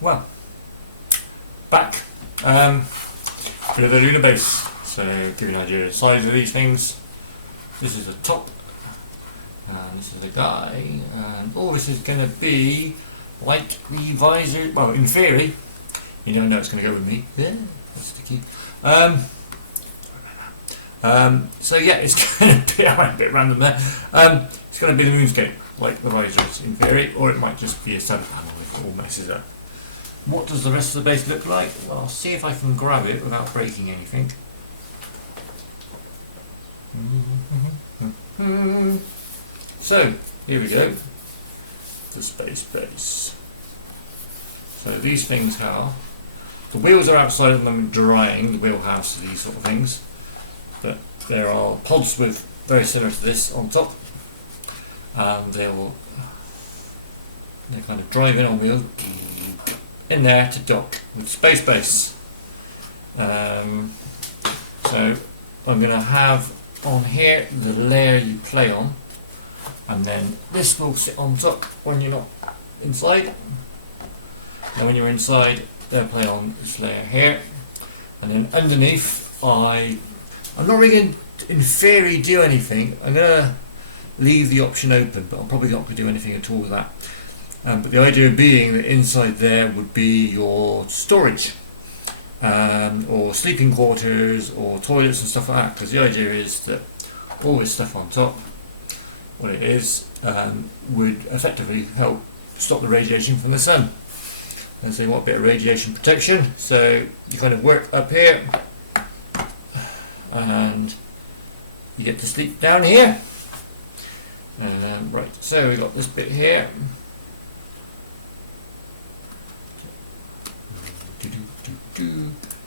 Well, back. Bit of the lunar base. So, give you an idea of the size of these things. This is the top, and this is the guy, and all this is going to be like the visor. Well, in theory, you never know it's going to go with me. Yeah, that's sticky. So yeah, it's going to be, I went a bit random there. It's going to be the moonscape, like the visors in theory, or it might just be a solar panel if it all messes up. What does the rest of the base look like? Well, I'll see if I can grab it without breaking anything. So, here we go. The space base. So these things are, the wheels are outside of them drying, the wheelhouse, these sort of things. But there are pods with, very similar to this, on top. And they're kind of driving on wheels in there to dock with space base. So I'm going to have on here the layer you play on, and then this will sit on top when you're not inside, and when you're inside they'll play on this layer here, and then underneath I'm not really going to in theory do anything. I'm going to leave the option open, but I'm probably not going to do anything at all with that. But the idea being that inside there would be your storage, or sleeping quarters, or toilets and stuff like that, because the idea is that all this stuff on top, what it is, would effectively help stop the radiation from the sun. And so you want a bit of radiation protection, so you kind of work up here, and you get to sleep down here. Right, so we've got this bit here.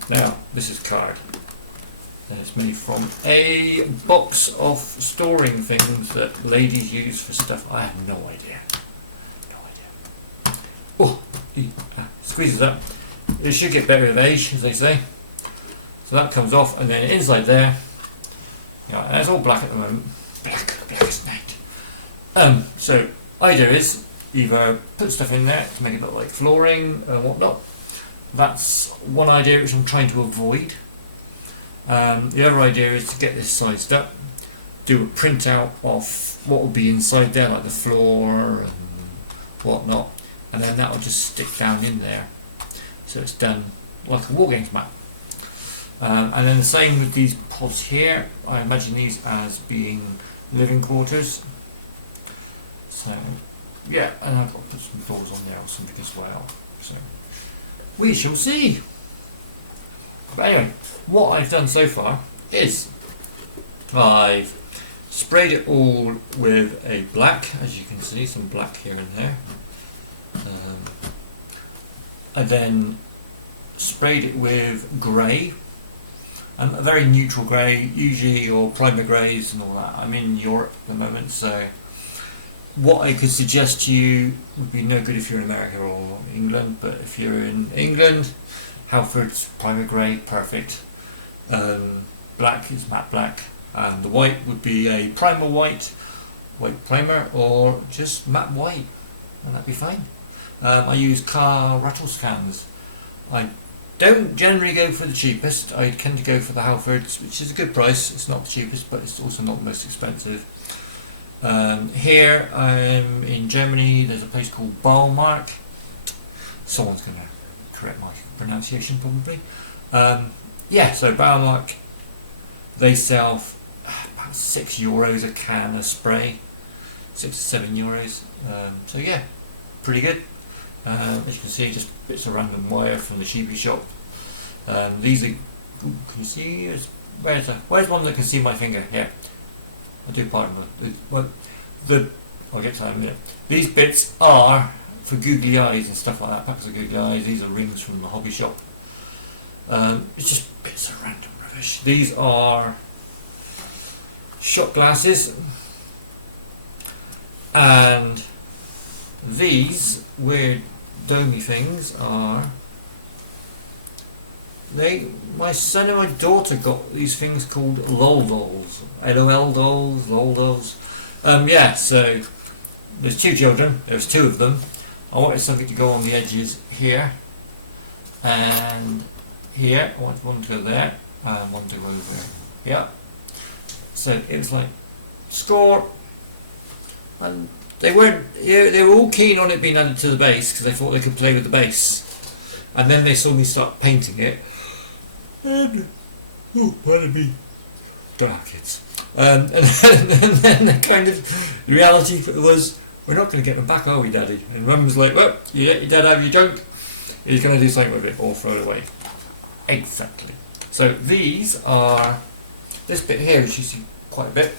Now, this is card. And it's made from a box of storing things that ladies use for stuff. I have no idea. Oh, squeezes up. It should get better with age, as they say. So that comes off, and then inside there, yeah, and it's all black at the moment. Black as night. So, idea is either put stuff in there to make it look like flooring and whatnot. That's one idea which I'm trying to avoid. The other idea is to get this sized up, do a printout of what will be inside there, like the floor and whatnot, and then that will just stick down in there, so it's done like a wargames map. And then the same with these pods here. I imagine these as being living quarters. So yeah, and I've got to put some doors on there or something as well. So we shall see. But anyway, what I've done so far is I've sprayed it all with a black, as you can see, some black here and there. I then sprayed it with grey, a very neutral grey, usually your primer greys and all that. I'm in Europe at the moment, so what I could suggest to you would be no good if you're in America or England, but if you're in England, Halford's primer grey, perfect. Black is matte black, and the white would be a primer white primer, or just matte white, and that'd be fine. I use car rattle scans. I don't generally go for the cheapest. I tend to go for the Halfords, which is a good price. It's not the cheapest, but it's also not the most expensive. Here I'm in Germany. There's a place called Ballmark. Someone's going to correct my pronunciation probably. Yeah, so Ballmark, they sell about €6 a can of spray, €6 to €7. So yeah, pretty good. As you can see, just bits of random wire from the cheapy shop. These are, ooh, can you see? Where's one that can see my finger? Yeah, I do pardon me. I'll get to that in a minute. These bits are for googly eyes and stuff like that, packs of googly eyes. These are rings from the hobby shop. It's just bits of random rubbish. These are shot glasses, and these weird domey things are, my son and my daughter got these things called LOL dolls, LOL dolls, LOL dolls. Yeah, so there's two children, there's two of them, I wanted something to go on the edges here and here. I wanted one to go there and one to go over here. So it was like score, and they weren't. They were all keen on it being added to the base because they thought they could play with the base. And then they saw me start painting it, and pardon me, don't have kids. And then the kind of reality was, we're not going to get them back, are we, Daddy? And Mum was like, well, you let your dad have your junk, you're going to do something with it or throw it away. Exactly. So these are, this bit here, which you see quite a bit,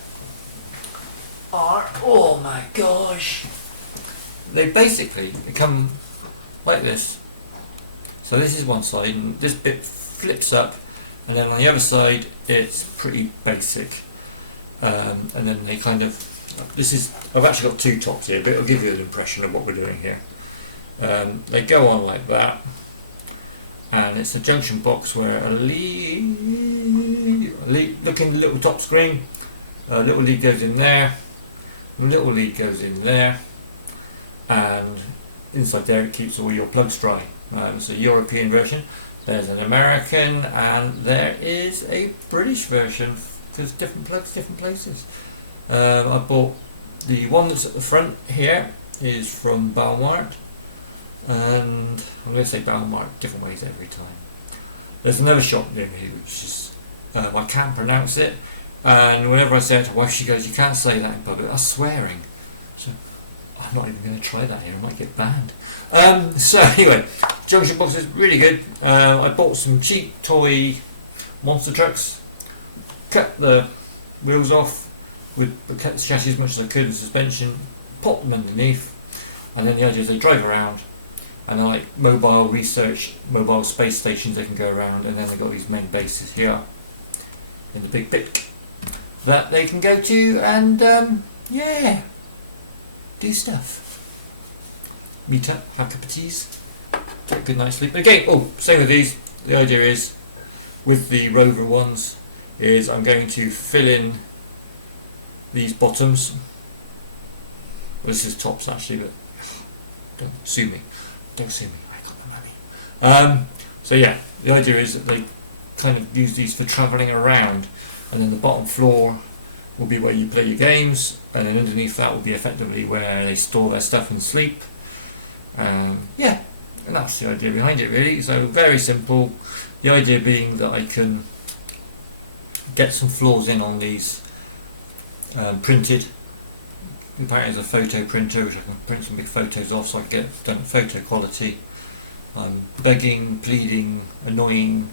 are, oh my gosh, they basically come like this. So this is one side, and this bit flips up, and then on the other side it's pretty basic. And then they kind of, this is, I've actually got two tops here, but it'll give you an impression of what we're doing here. They go on like that, and it's a junction box where a looking little top screen, a little lead goes in there, a little lead goes in there, and inside there it keeps all your plugs dry. It's a European version, there's an American, and there is a British version, because different plugs, different places. I bought the one that's at the front here is from Balmart, and I'm going to say Balmart different ways every time. There's another shop near me which is, I can't pronounce it, and whenever I say it to my wife she goes, you can't say that in public, that's swearing. So I'm not even going to try that here, I might get banned. So anyway, junction box is really good. I bought some cheap toy monster trucks, cut the wheels off, cut the chassis as much as I could, and suspension, pop them underneath, and then the idea is they drive around, and they're like mobile research, mobile space stations they can go around, and then they've got these main bases here in the big bit that they can go to and yeah, do stuff. Meet up, have a cup of teas, get a good night's sleep. But again, same with these, the idea is, with the Rover ones, is I'm going to fill in these bottoms. This is tops actually, but don't sue me. Don't sue me, I got my money. So yeah, the idea is that they kind of use these for travelling around, and then the bottom floor will be where you play your games, and then underneath that will be effectively where they store their stuff and sleep. Yeah, and that's the idea behind it really. So very simple. The idea being that I can get some floors in on these printed. Apparently there's a photo printer which I can print some big photos off so I can get it done at photo quality. I'm begging, pleading, annoying,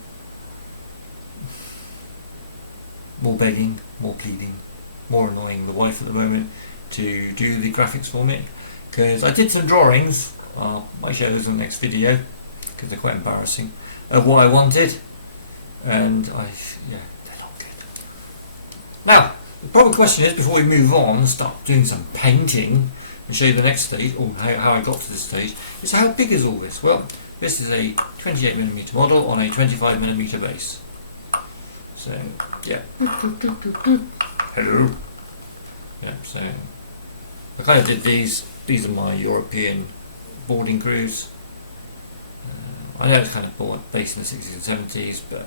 more begging, more pleading, more annoying the wife at the moment to do the graphics for me, because I did some drawings. I might share those in the next video because they're quite embarrassing, of what I wanted, and yeah, they're not good. Now, the proper question is, before we move on and start doing some painting and show you the next stage, or how I got to this stage, is how big is all this? Well, this is a 28mm model on a 25mm base. So, yeah. Hello. Yeah, so I kind of did these. These are my European boarding crews. I know it's kind of based in the 60s and 70s, but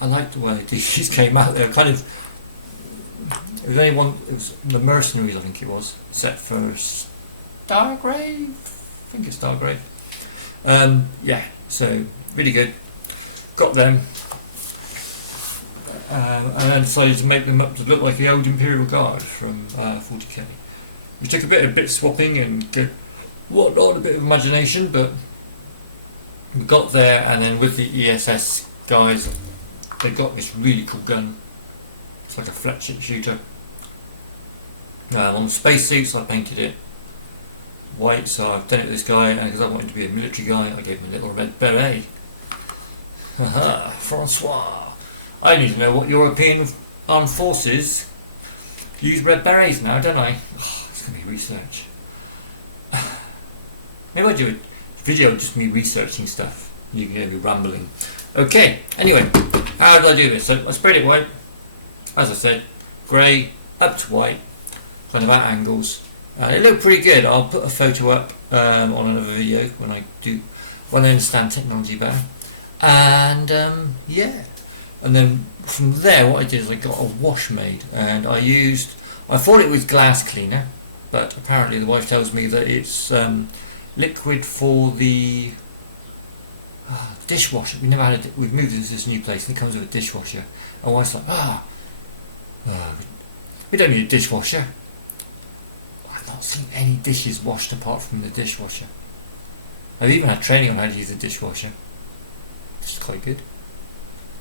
I liked the way these came out. They were kind of, it was the Mercenaries, I think it was, set for Stargrave. I think it's Stargrave. Yeah, so really good. Got them, and then decided to make them up to look like the old Imperial Guard from 40k. We took a bit of swapping and a bit of imagination, but we got there, and then with the ESS guys, they got this really cool gun. It's like a flat ship shooter. On the spacesuits, I painted it white, so I've done it to this guy, and because I wanted to be a military guy, I gave him a little red beret. Haha, Francois. I need to know what European armed forces use red berets now, don't I? Oh, it's going to be research. Maybe I do a video of just me researching stuff. You can hear me rambling. Okay, anyway, how did I do this? So I sprayed it white, as I said, grey up to white, kind of at angles, It looked pretty good. I'll put a photo up on another video when I understand technology better. And yeah, and then from there what I did is I got a wash made, and I thought it was glass cleaner, but apparently the wife tells me that it's liquid for the dishwasher. We've moved into this new place and it comes with a dishwasher. And wife's like, we don't need a dishwasher. I've not seen any dishes washed apart from the dishwasher. I've even had training on how to use a dishwasher. It's quite good.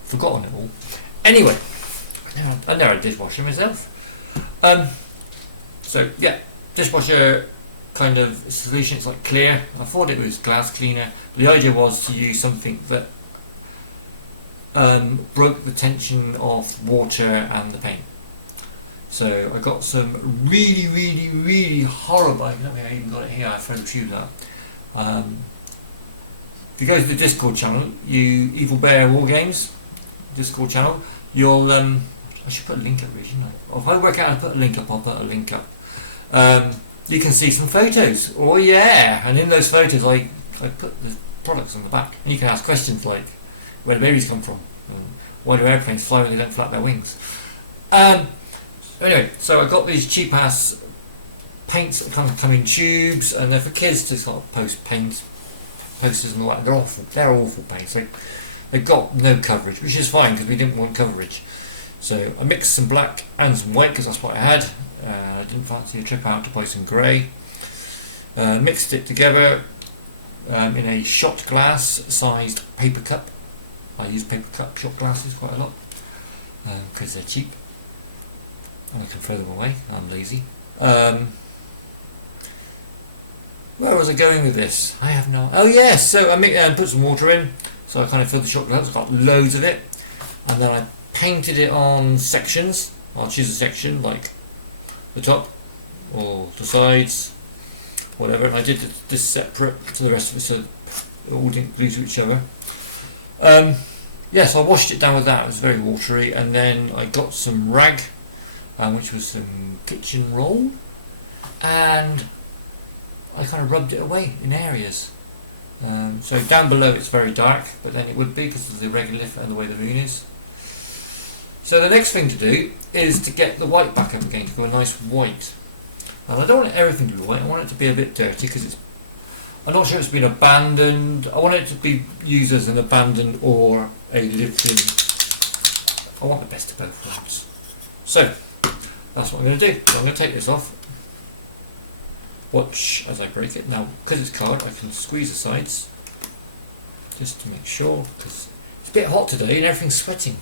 Forgotten it all. Anyway, I never had a dishwasher myself. So yeah, dishwasher kind of solution. It's like clear. I thought it was glass cleaner. The idea was to use something that broke the tension of water and the paint. So I got some really horrible. I even got it here. I photoshoot that. If you go to the Discord channel, Evil Bear Wargames Discord channel, you'll I should put a link up here, shouldn't I? If I work out how to put a link up, I'll put a link up. You can see some photos. Oh yeah, and in those photos I put the products on the back, and you can ask questions like where do babies come from, and why do airplanes fly when they don't flap their wings. Anyway, so I got these cheap ass paints that kind of come in tubes, and they're for kids to sort of post posters and all that. They're awful paints. They've got no coverage, which is fine because we didn't want coverage. So I mixed some black and some white because that's what I had. I didn't fancy a trip out to buy some grey. Mixed it together in a shot glass sized paper cup. I use paper cup shot glasses quite a lot because they're cheap and I can throw them away. I'm lazy. Where was I going with this? I have no. Oh yes, so I put some water in. So I kind of filled the shot glass. Got loads of it, and then I painted it on sections. I'll choose a section like the top or the sides, whatever. And I did this separate to the rest of it, so it all didn't glue to each other. Yes, I washed it down with that. It was very watery, and then I got some rag, which was some kitchen roll, and I kind of rubbed it away in areas. So down below it's very dark, but then it would be because of the regolith and the way the moon is. So the next thing to do is to get the white back up again, to go a nice white. And I don't want everything to be white, I want it to be a bit dirty because I'm not sure it's been abandoned. I want it to be used as an abandoned or a lived-in. I want the best of both worlds. So that's what I'm going to do. So I'm going to take this off. Watch as I break it. Now, because it's card, I can squeeze the sides just to make sure, because it's a bit hot today and everything's sweating.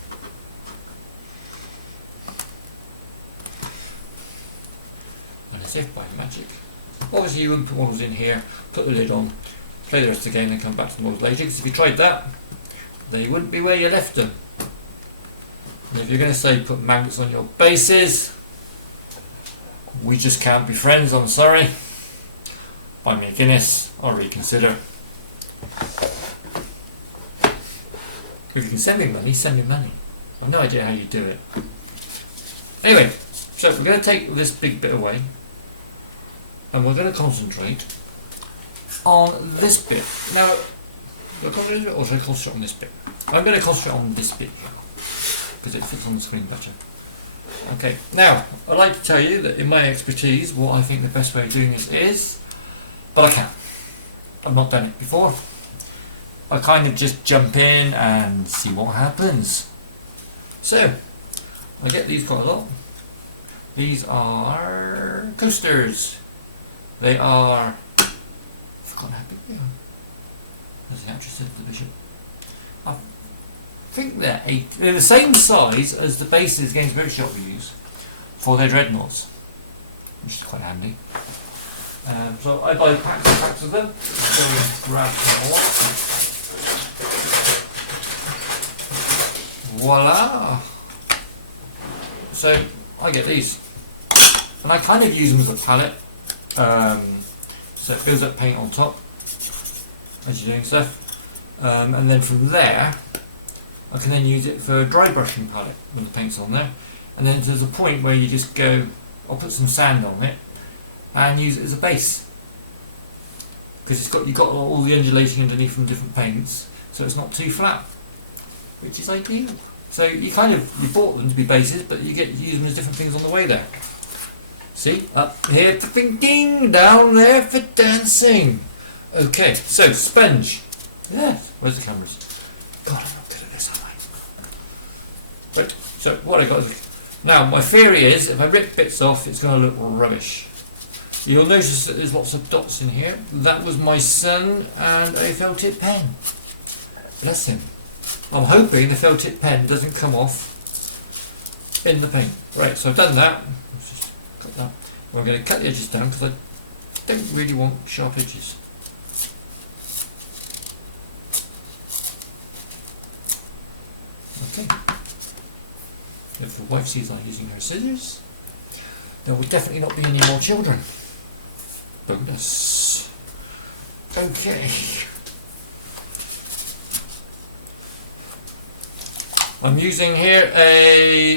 And as if by magic. Obviously you wouldn't put models in here, put the lid on, play the rest of the game and come back to the models later, because if you tried that, they wouldn't be where you left them. And if you're going to say put magnets on your bases, we just can't be friends, I'm sorry. Buy me a Guinness, I'll reconsider. If you can send me money, send me money. I've no idea how you do it. Anyway, so we're going to take this big bit away, and we're going to concentrate on this bit. Now, do I concentrate on this bit or should I concentrate on this bit? I'm going to concentrate on this bit here, because it fits on the screen better. Okay, now, I'd like to tell you that in my expertise, what I think the best way of doing this is, but I can't. I've not done it before. I kind of just jump in and see what happens. So, I get these quite a lot. These are coasters. They are, I've forgotten how big they are. There's the actress of the bishop. I think they're the same size as the bases Games Workshop we use for their dreadnoughts, which is quite handy. So I buy packs and packs of them. So we grab them all. Voila! So I get these, and I kind of use them as a palette. So it builds up paint on top as you're doing stuff, and then from there I can then use it for a dry brushing palette when the paint's on there, and then there's a point where you just go, I'll put some sand on it, and use it as a base, because you've got all the undulating underneath from different paints, so it's not too flat, which is ideal. So you bought them to be bases, but you get to use them as different things on the way there. See, up here for thinking, down there for dancing. Okay, so sponge. Yeah, where's the cameras? God, I'm not good at this, am I? Right, so what I got is, now my theory is if I rip bits off, it's going to look rubbish. You'll notice that there's lots of dots in here. That was my son and a felt tip pen. Bless him. I'm hoping the felt tip pen doesn't come off in the paint. Right, so I've done that. Let's just cut that. I'm going to cut the edges down because I don't really want sharp edges. Okay. If the wife sees I'm using her scissors, there will definitely not be any more children. Bonus. Okay. I'm using here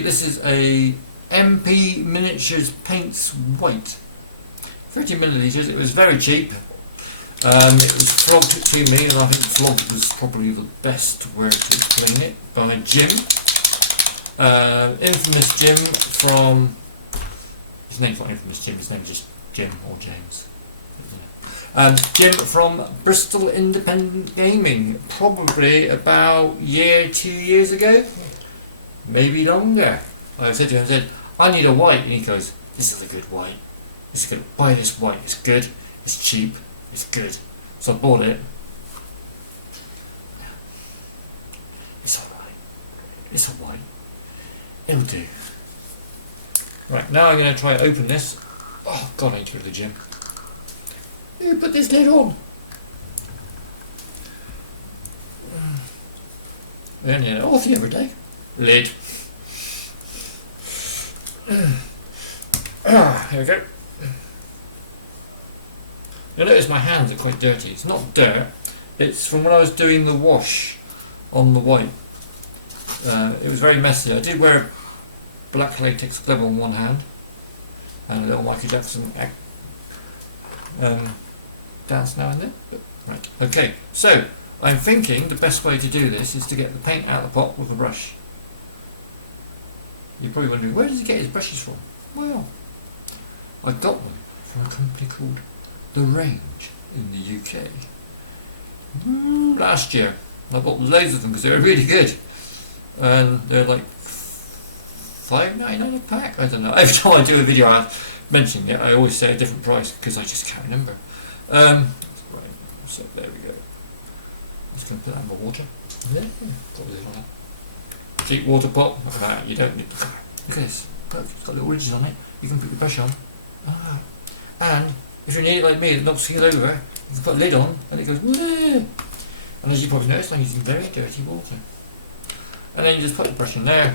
this is a MP Miniatures Paints White. 30 millilitres, it was very cheap. It was flogged to me, and I think flogged was probably the best word to explain it, by Jim. Infamous Jim from... His name's not Infamous Jim, his name's just Jim or James. Jim from Bristol Independent Gaming, probably about 2 years ago, maybe longer. I said to him, I need a white, and he goes, this is a good white. This is good. Buy this white. It's good. It's cheap. It's good. So I bought it. It's alright. It's a white. It'll do. Right, now I'm going to try to open this. Oh God, I need to go to the gym. You put this lid on. I only had it off the other day. Lid. Here we go. You'll notice my hands are quite dirty. It's not dirt, it's from when I was doing the wash on the white. It was very messy. I did wear a black latex glove on one hand and a little Michael Jackson dance now and then. But, right, okay, so I'm thinking the best way to do this is to get the paint out of the pot with a brush. You're probably wondering, where does he get his brushes from? Well, I got them from a company called The Range in the UK last year. I bought loads of them because they were really good, and they're like $5.99 a pack. I don't know. Every time I do a video mentioning it, I always say a different price because I just can't remember. Right, so there we go. I'm just going to put that in my water. There, got it on it. Cheap water pot. Look at that. You don't need. Look at this. It's got little ridges on it. You can put your brush on. And if you're an idiot like me that knocks things over, you put a lid on and it goes. Wah! And as you probably noticed, I'm using very dirty water. And then you just put the brush in there.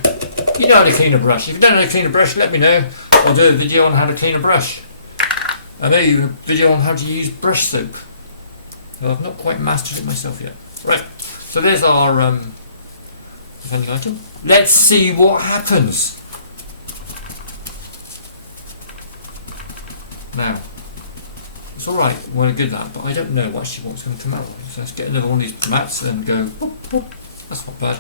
You know how to clean a brush. If you don't know how to clean a brush, let me know. I'll do a video on how to clean a brush. I may even a video on how to use brush soap. Well, I've not quite mastered it myself yet. Right, so there's our defending item. Let's see what happens. Now, it's alright when I do that, but I don't know actually what's going to come out like. So let's get another one of these mats and go, whoop, whoop. That's not bad.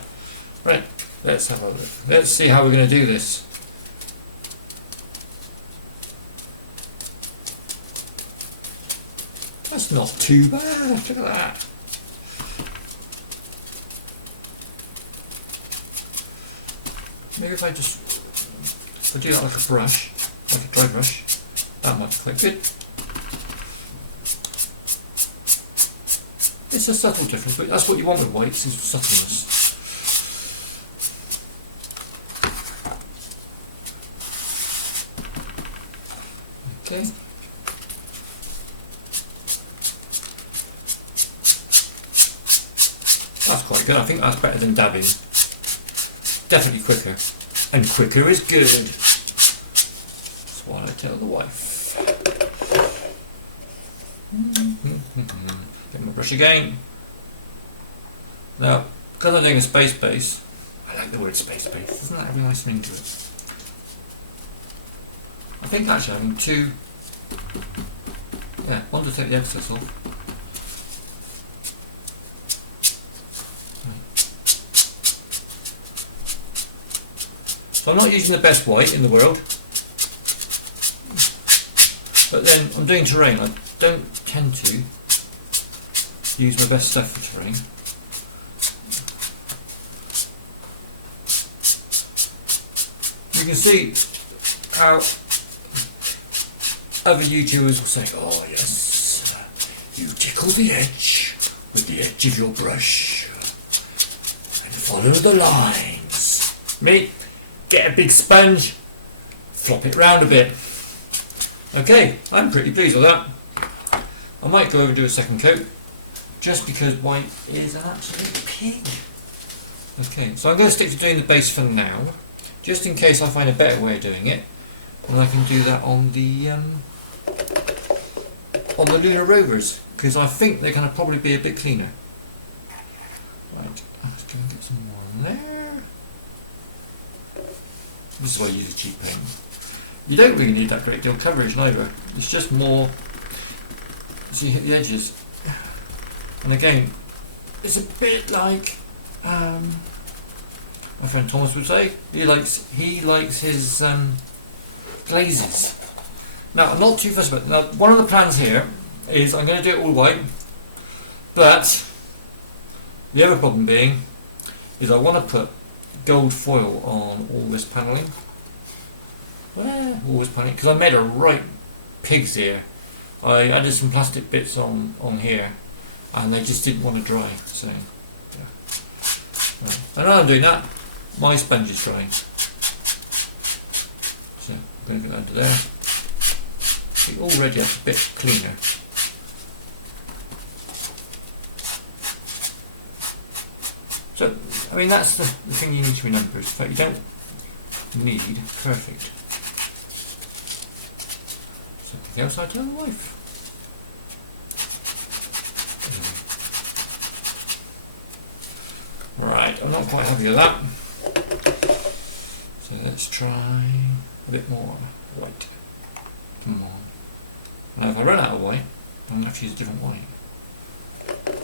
Right, let's have a look. Let's see how we're going to do this. That's not too bad, look at that. Maybe if I do that like a brush, like a dry brush, that might be quite good. It's a subtle difference, but that's what you want with whites, is subtleness. Okay. That's quite good. I think that's better than dabbing. Definitely quicker. And quicker is good. That's what I tell the wife. Get my brush again. Now, because I'm doing a space base, I like the word space base. Doesn't that have a nice ring to it? I think actually I'm two Yeah, want to take the excess off. So I'm not using the best white in the world, but then I'm doing terrain. I don't tend to use my best stuff for terrain. You can see how other YouTubers will say, oh yes, you tickle the edge with the edge of your brush and follow the lines. Me, get a big sponge, flop it round a bit. Okay, I'm pretty pleased with that. I might go over and do a second coat, just because white is an absolute pig. Okay, so I'm going to stick to doing the base for now, just in case I find a better way of doing it, and I can do that on the Lunar rovers, because I think they're going to probably be a bit cleaner. Right, let's go and get some more in there. This is why I use a cheap paint. You don't really need that great deal of coverage neither. It's just more so you hit the edges. And again, it's a bit like my friend Thomas would say. He likes his glazes. Now I'm not too fussed about it. Now one of the plans here is I'm going to do it all white, but the other problem being is I want to put gold foil on all this panelling. All this panelling, because I made a right pigs here. I added some plastic bits on here, and they just didn't want to dry. So, yeah. Right. And now I'm doing that, my sponge is drying. So I'm going to get that into there. It's already a bit cleaner. So, I mean, that's the thing you need to remember, is that you don't need perfect. Something else I tell my wife. Right, I'm not quite happy with that. So let's try a bit more white. Come on. Now if I run out of white, I'm going to have to use a different white.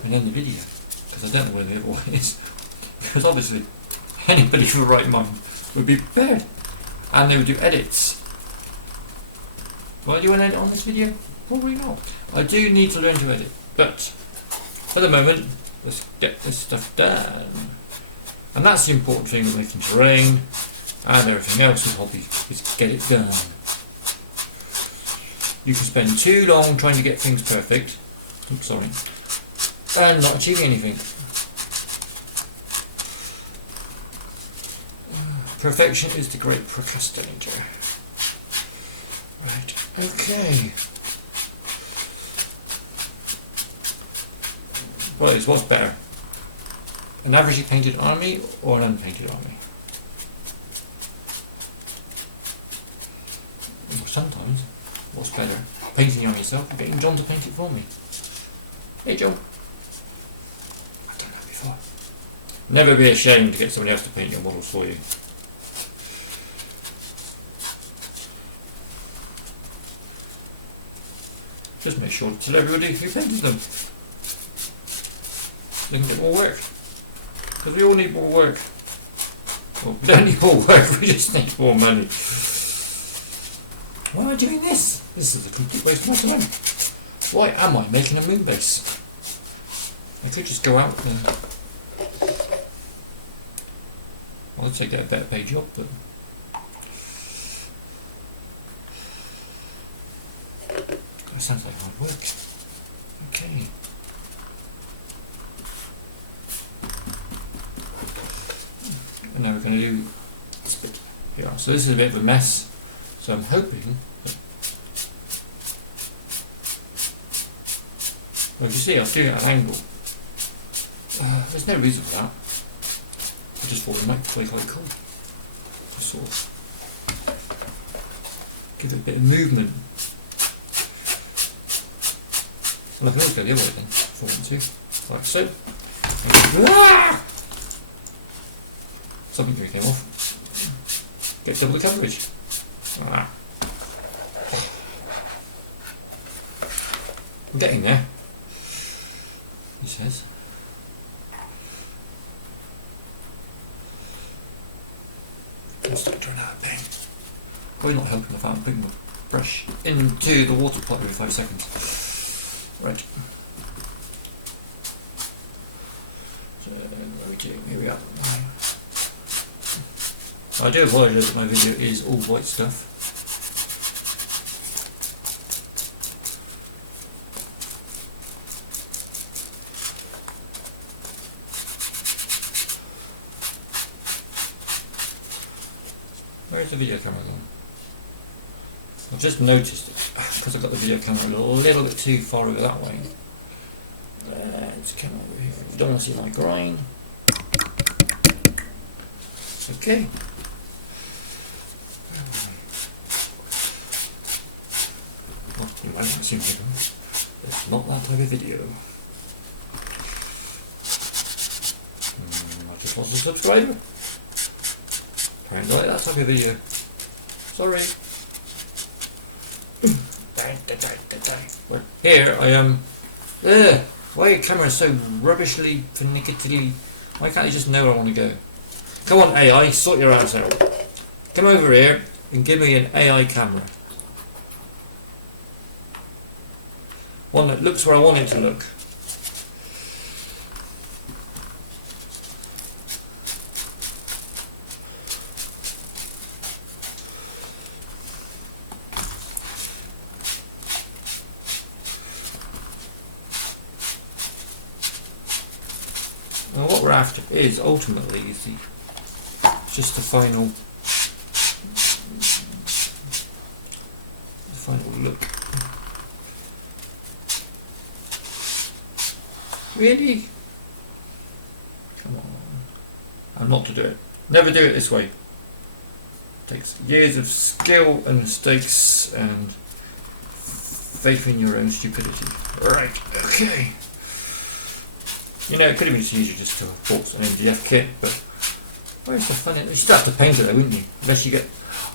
And end the video, because I don't know where the other white is. Because obviously anybody with a right mind would be prepared, and they would do edits. Will I do an edit on this video? Probably not. I do need to learn to edit, but for the moment let's get this stuff done. And that's the important thing with making terrain, and everything else with hobby is get it done. You can spend too long trying to get things perfect, oops, sorry, and not achieving anything. Perfection is the great procrastinator. Right, okay. What is, what's better? An averagely painted army or an unpainted army? Well, sometimes, what's better? Painting on yourself or getting John to paint it for me? Hey John. I've done that before. Never be ashamed to get somebody else to paint your models for you. Just make sure to tell everybody who painted them. They can get more work. Because we all need more work. Well, we don't need more work, we just need more money. Why am I doing this? This is a complete waste of my time. Why am I making a moon base? I could just go out and... well, I'd say get a better paid job, but... that sounds like hard work. Okay. And now we're going to do this bit here. So this is a bit of a mess. So I'm hoping that, well, you see I'm doing it at an angle. There's no reason for that. I just thought it might play quite cool. Just sort of give it a bit of movement. Well, I can always go the other way then, if I want to. Like so. Something here came off. Get double the coverage. I'm getting there, he says. It's starting to run out of paint. Probably not helping if I'm putting my brush into the water pot every 5 seconds. Right. So, where are we doing? Here we are. I do apologise that my video is all white stuff. Where's the video camera gone? I've just noticed it because I've got the video camera a little bit too far over that way. Let's come over here. I don't want to see my groin. Okay. Well, you might not see me. It's not that type of video. I just want to subscribe. I don't like that type of video. Sorry. But here I am. Why your camera is so rubbishly, pernicketty? Why can't you just know where I want to go? Come on, AI, sort your ass out. Come over here and give me an AI camera. One that looks where I want it to look. And what we're after is ultimately, you see, just the final look. Really? Come on. I'm not to do it. Never do it this way. It takes years of skill and mistakes and faith in your own stupidity. Right, okay. You know, it could have been just easier just to have bought an MDF kit, but where's the fun in it? You still have to paint it though, wouldn't you? Unless you get...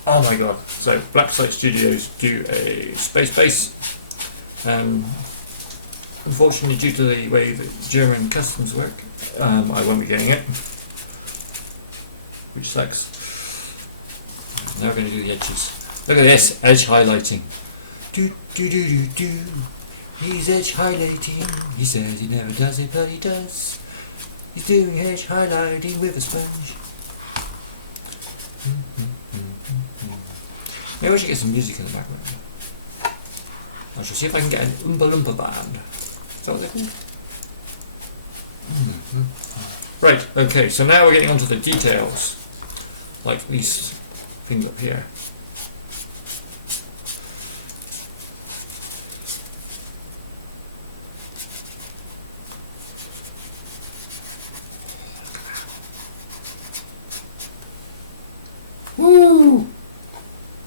Oh my god. So, Blacksite Studios do a space base. Unfortunately, due to the way that German customs work, I won't be getting it. Which sucks. Now we're going to do the edges. Look at this, edge highlighting. Do do do do do. He's edge highlighting. He says he never does it, but he does. He's doing edge highlighting with a sponge. Maybe I should get some music in the background. I shall see if I can get an Oompa Loompa band. Is that what they're called? Right, okay, so now we're getting onto the details. Like these things up here. Woo!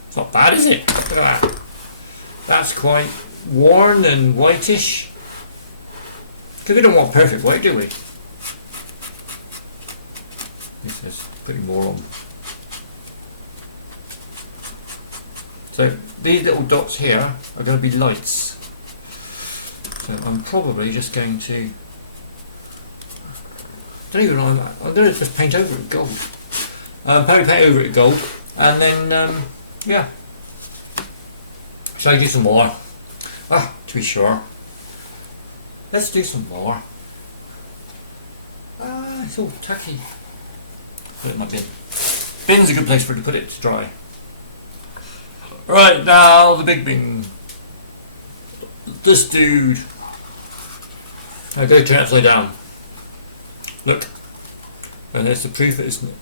It's not bad, is it? Look at that. That's quite worn and whitish. Because we don't want perfect white, do we? This is putting more on. So these little dots here are going to be lights. So I'm probably just going to... don't even know, I'm going to just paint over it gold. Probably paint over it gold, and then, yeah. Shall I do some more? To be sure. Let's do some more. It's all tacky. Put it in my bin. Bin's a good place for it to put it to dry. Right, now the big bin. This dude. Okay, turn it upside down. Look. And there's the proof it isn't it.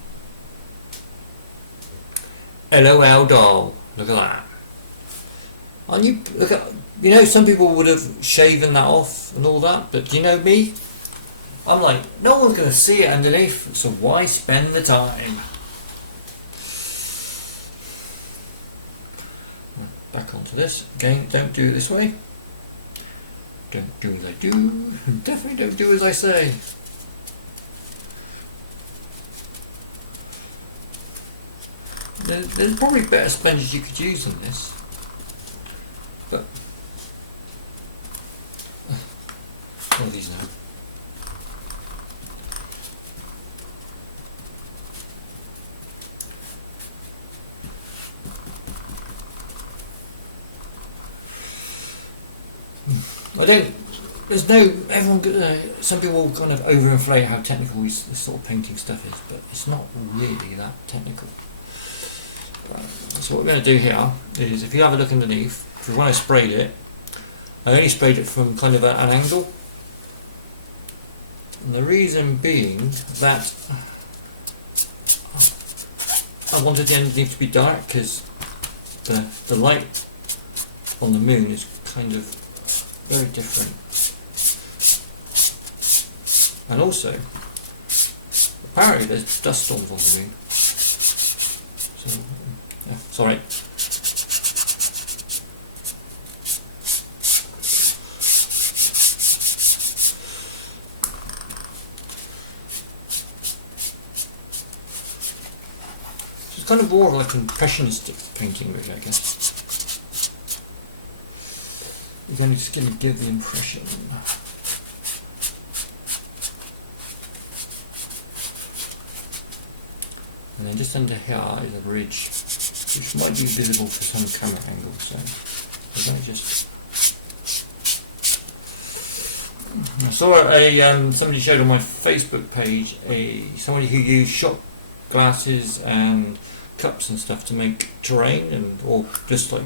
LOL doll. Look at that. And you look at, you know, some people would have shaven that off and all that, but do you know me? I'm like, no one's going to see it underneath, so why spend the time? Back onto this. Again, don't do it this way. Don't do as I do. Definitely don't do as I say. There's probably better sponges you could use than this, but All these now. I don't. There's no. Everyone. Some people kind of overinflate how technical this sort of painting stuff is, but it's not really that technical. So what we're going to do here is, if you have a look underneath, for when I sprayed it, I only sprayed it from kind of an angle, and the reason being that I wanted the underneath to be dark, because the light on the moon is kind of very different. And also, apparently there's dust storms on the moon. So, yeah, sorry. It's kind of more like impressionistic painting, really, I guess. It's only just going to give the impression. And then just under here is a ridge, which might be visible for some camera angles. So let me just. I saw somebody showed on my Facebook page somebody who used shot glasses and cups and stuff to make terrain or just like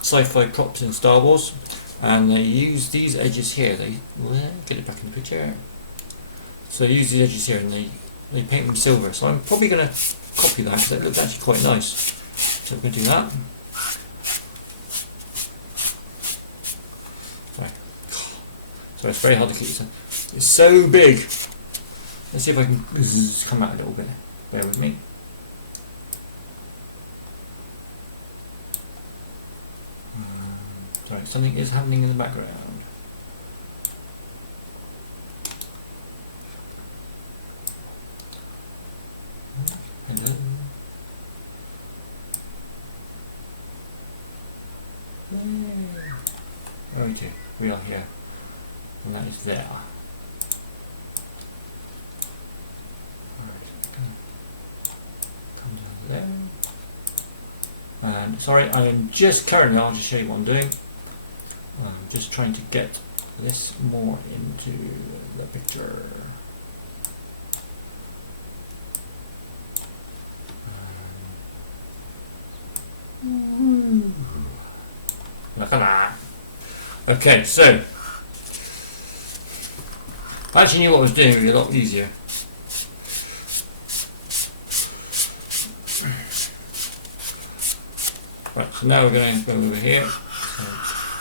sci-fi props in Star Wars, and they use these edges here. Get it back in the picture. So they use these edges here and they paint them silver. So I'm probably going to copy that because it looks actually quite nice. So we're going to do that. Sorry, it's very hard to keep it. It's so big. Let's see if I can come out a little bit. Bear with me. Sorry, something is happening in the background. Hello. Okay, we are here, and that is there. Come down there. And sorry, I'm just currently. I'll just show you what I'm doing. I'm just trying to get this more into the picture. Look at that. Okay, so I actually knew what I was doing. It would be a lot easier. Right, so now we're going to go over here. So,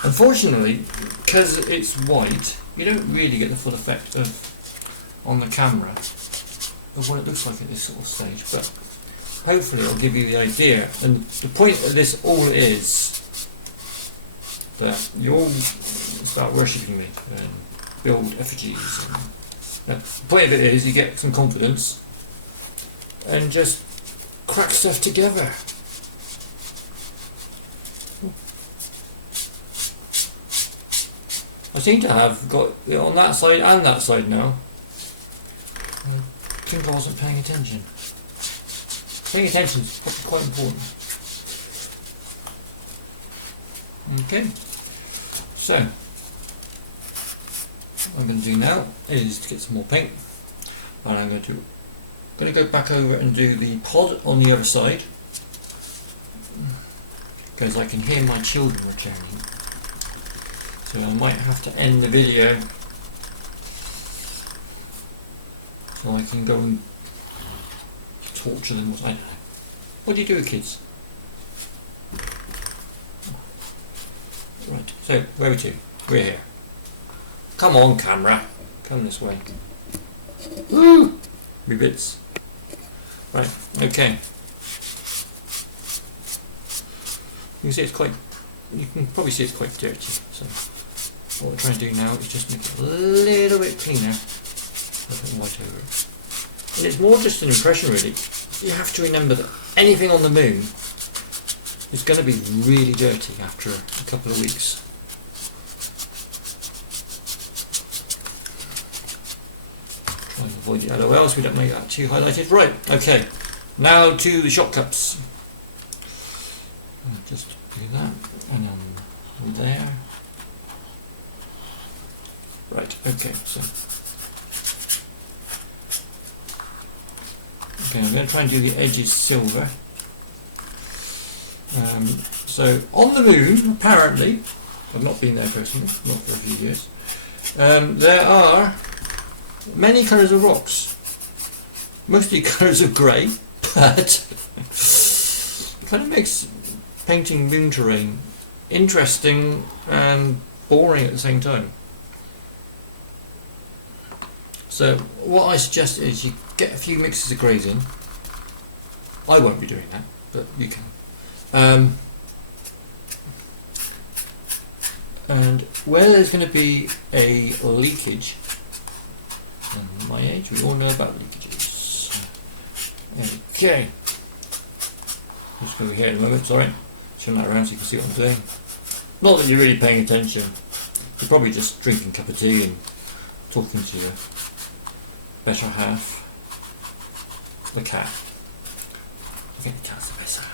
unfortunately, because it's white, you don't really get the full effect on the camera of what it looks like at this sort of stage. But hopefully it'll give you the idea. And the point of this all is that you all start worshipping me and build effigies. And the point of it is you get some confidence and just crack stuff together. I seem to have got it on that side and that side now. I think I wasn't paying attention. Paying attention is probably quite important. Okay, so what I'm going to do now is to get some more paint, and I'm going to go back over and do the pod on the other side, because I can hear my children returning. So I might have to end the video so I can go and torture them. I don't know. What do you do with kids? Right, so where are we to? We're here. Come on, camera. Come this way. Woo! Me bits. Right, okay. You can see it's quite. You can probably see it's quite dirty. So what we're trying to do now is just make it a little bit cleaner. I'll put white over it. And it's more just an impression, really. You have to remember that anything on the moon is going to be really dirty after a couple of weeks. try and avoid the LOL so we don't make that too highlighted. Right, okay. Now to the shot cups. I'll just do that, and then there. Right, okay, so. Okay, I'm going to try and do the edges silver. So, on the moon, apparently, I've not been there personally, not for a few years, there are many colours of rocks. Mostly colours of grey, but it kind of makes painting moon terrain interesting and boring at the same time. So what I suggest is you get a few mixes of greys in. I won't be doing that, but you can. And where there's going to be a leakage, at my age we all know about leakages. Okay. Just over here at the moment, sorry. Turn that around so you can see what I'm doing. Not that you're really paying attention. You're probably just drinking a cup of tea and talking to the better half. The cat. I think the cat's the better half.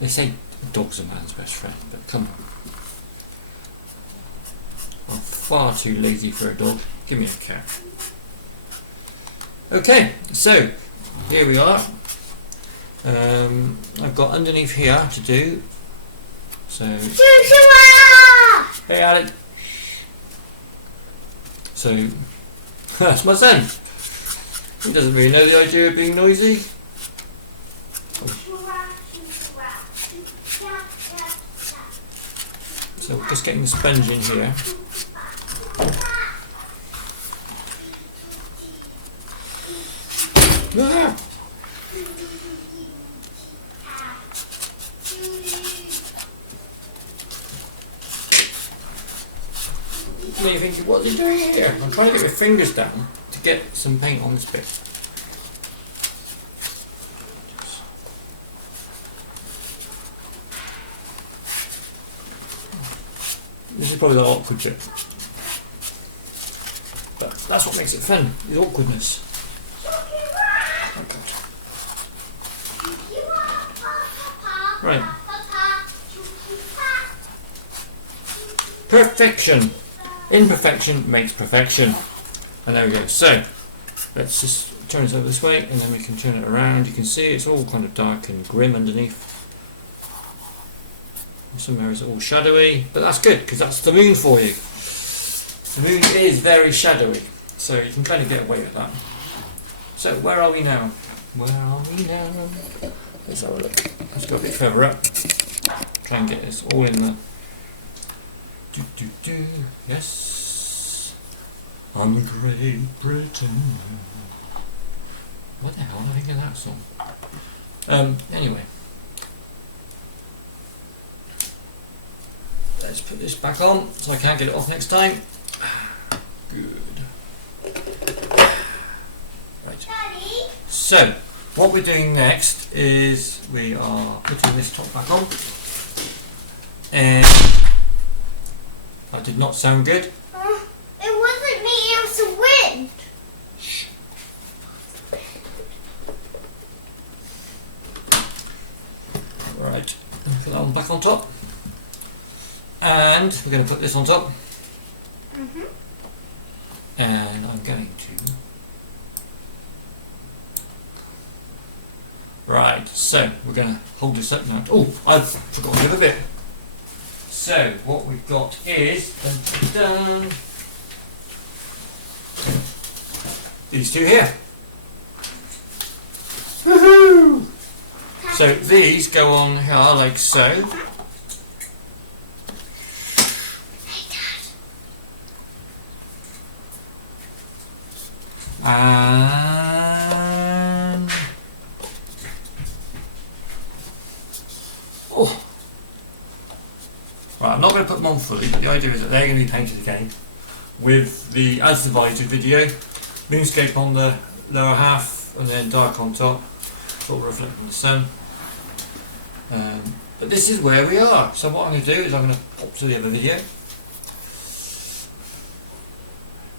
They say a dog's a man's best friend, but come on. I'm far too lazy for a dog. Give me a cat. Okay, so here we are. I've got underneath here to do. So. Hey, Alec. So that's my son. He doesn't really know the idea of being noisy. So we're just getting the sponge in here. Ah! You're thinking, what's he doing here? I'm trying to get my fingers down to get some paint on this bit. This is probably the awkward bit. But that's what makes it fun, is awkwardness. Right. Perfection. Imperfection makes perfection. And there we go. So, let's just turn it over this way and then we can turn it around. You can see it's all kind of dark and grim underneath. Some areas are all shadowy, but that's good because that's the moon for you. The moon is very shadowy, so you can kind of get away with that. So where are we now? Where are we now? Let's have a look. Let's go a bit further up. Try and get this all in the. Yes. On the Great Britain. What the hell did I think of that song? Anyway. Let's put this back on so I can't get it off next time. Good. Right. Daddy? So, what we're doing next is we are putting this top back on. And that did not sound good. It wasn't me, it was the wind. Shh. Right, put that one back on top. And we're going to put this on top. And I'm going to. Right, so we're going to hold this up now. Oh, I've forgotten the other bit. So what we've got is these two here. Woohoo! So these go on here like so. And oh, right. I'm not going to put them on fully, but the idea is that they're going to be painted again with the as divided video, moonscape on the lower half, and then dark on top, sort of reflecting the sun. But this is where we are. So what I'm going to do is I'm going to pop to the other video.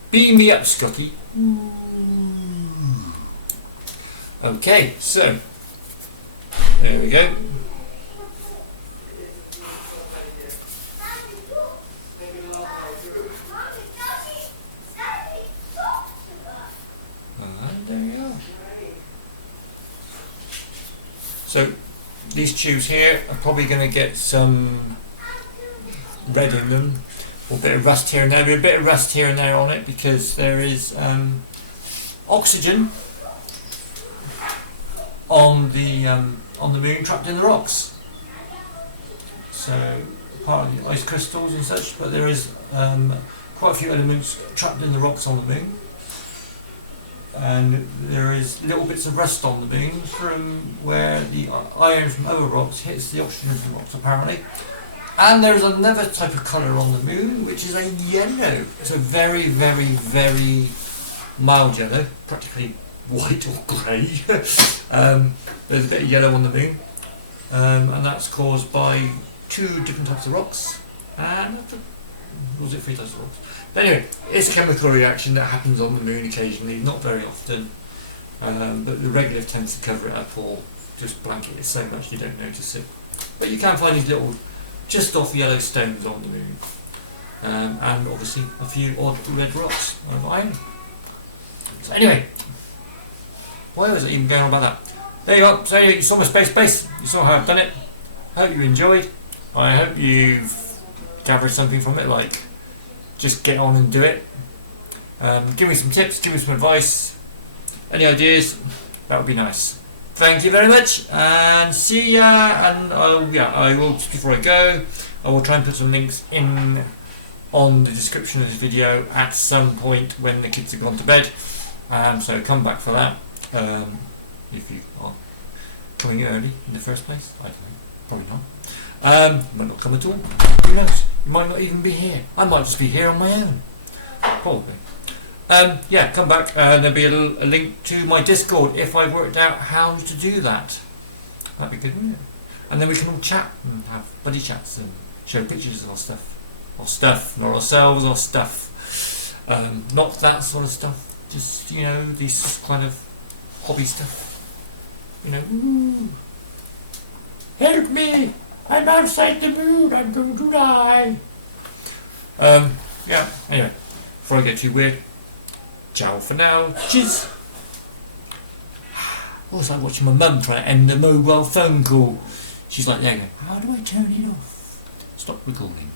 Beam me up, Scotty. Okay, so there we go. And there we are. So these tubes here are probably going to get some red in them, or a bit of rust here and there. There'll be a bit of rust here and there on it because there is oxygen on the moon trapped in the rocks. So part of the ice crystals and such, but there is quite a few elements trapped in the rocks on the moon. And there is little bits of rust on the moon from where the iron from other rocks hits the oxygen from rocks apparently. And there is another type of colour on the moon which is a yellow. It's a very, very, very mild yellow, practically white or grey. There's a bit of yellow on the moon, and that's caused by 2 different types of rocks. And was it 3 types of rocks? But anyway, it's a chemical reaction that happens on the moon occasionally, not very often, but the regolith tends to cover it up or just blanket it so much you don't notice it. But you can find these little just off yellow stones on the moon, and obviously a few odd red rocks on iron. So anyway, why was it even going on about that? There you go. So anyway, you saw my space base, you saw how I've done it. I hope you enjoyed. I hope you've gathered something from it, like just get on and do it. Give me some tips, give me some advice, any ideas, that would be nice. Thank you very much, and see ya. And I will, just before I go, I will try and put some links in on the description of this video at some point when the kids have gone to bed. So come back for that, if you are coming early in the first place. I don't know, probably not. Might not come at all, who knows, you might not even be here. I might just be here on my own, probably. Yeah, come back, there'll be a link to my Discord if I've worked out how to do that. That'd be good, wouldn't it? And then we can all chat and have buddy chats and show pictures of our stuff. Or stuff, not ourselves, or stuff. Not that sort of stuff. Just, you know, these kind of hobby stuff. You know, ooh, help me! I'm outside the moon, I'm going to die! Yeah, anyway, before I get too weird, ciao for now, cheers! Oh, it's like watching my mum try to end a mobile phone call. She's like, there you go, how do I turn it off? Stop recording.